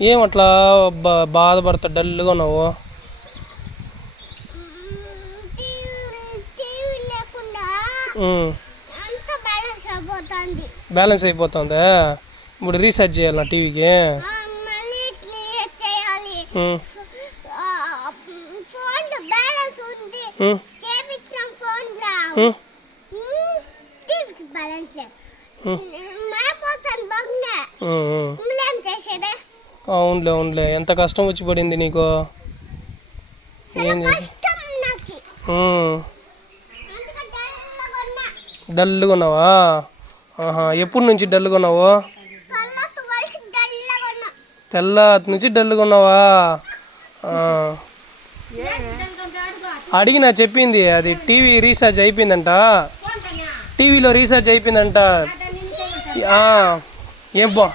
ఏమట్లా బాధపడతా డల్గా ఉన్నావు? బ్యాలెన్స్ అయిపోతుందా? ఇప్పుడు రీఛార్జ్ చేయాలి నా టీవీకి. అవునులే అవునులే, ఎంత కష్టం వచ్చి పడింది నీకు. డల్గా ఉన్నావా? ఎప్పటి నుంచి డల్గా ఉన్నావు? తెల్లారి నుంచి డల్గా ఉన్నావా? అడిగినా చెప్పింది, అది టీవీ రీఛార్జ్ అయిపోయిందంట. టీవీలో రీఛార్జ్ అయిపోయిందంట. ఏం బా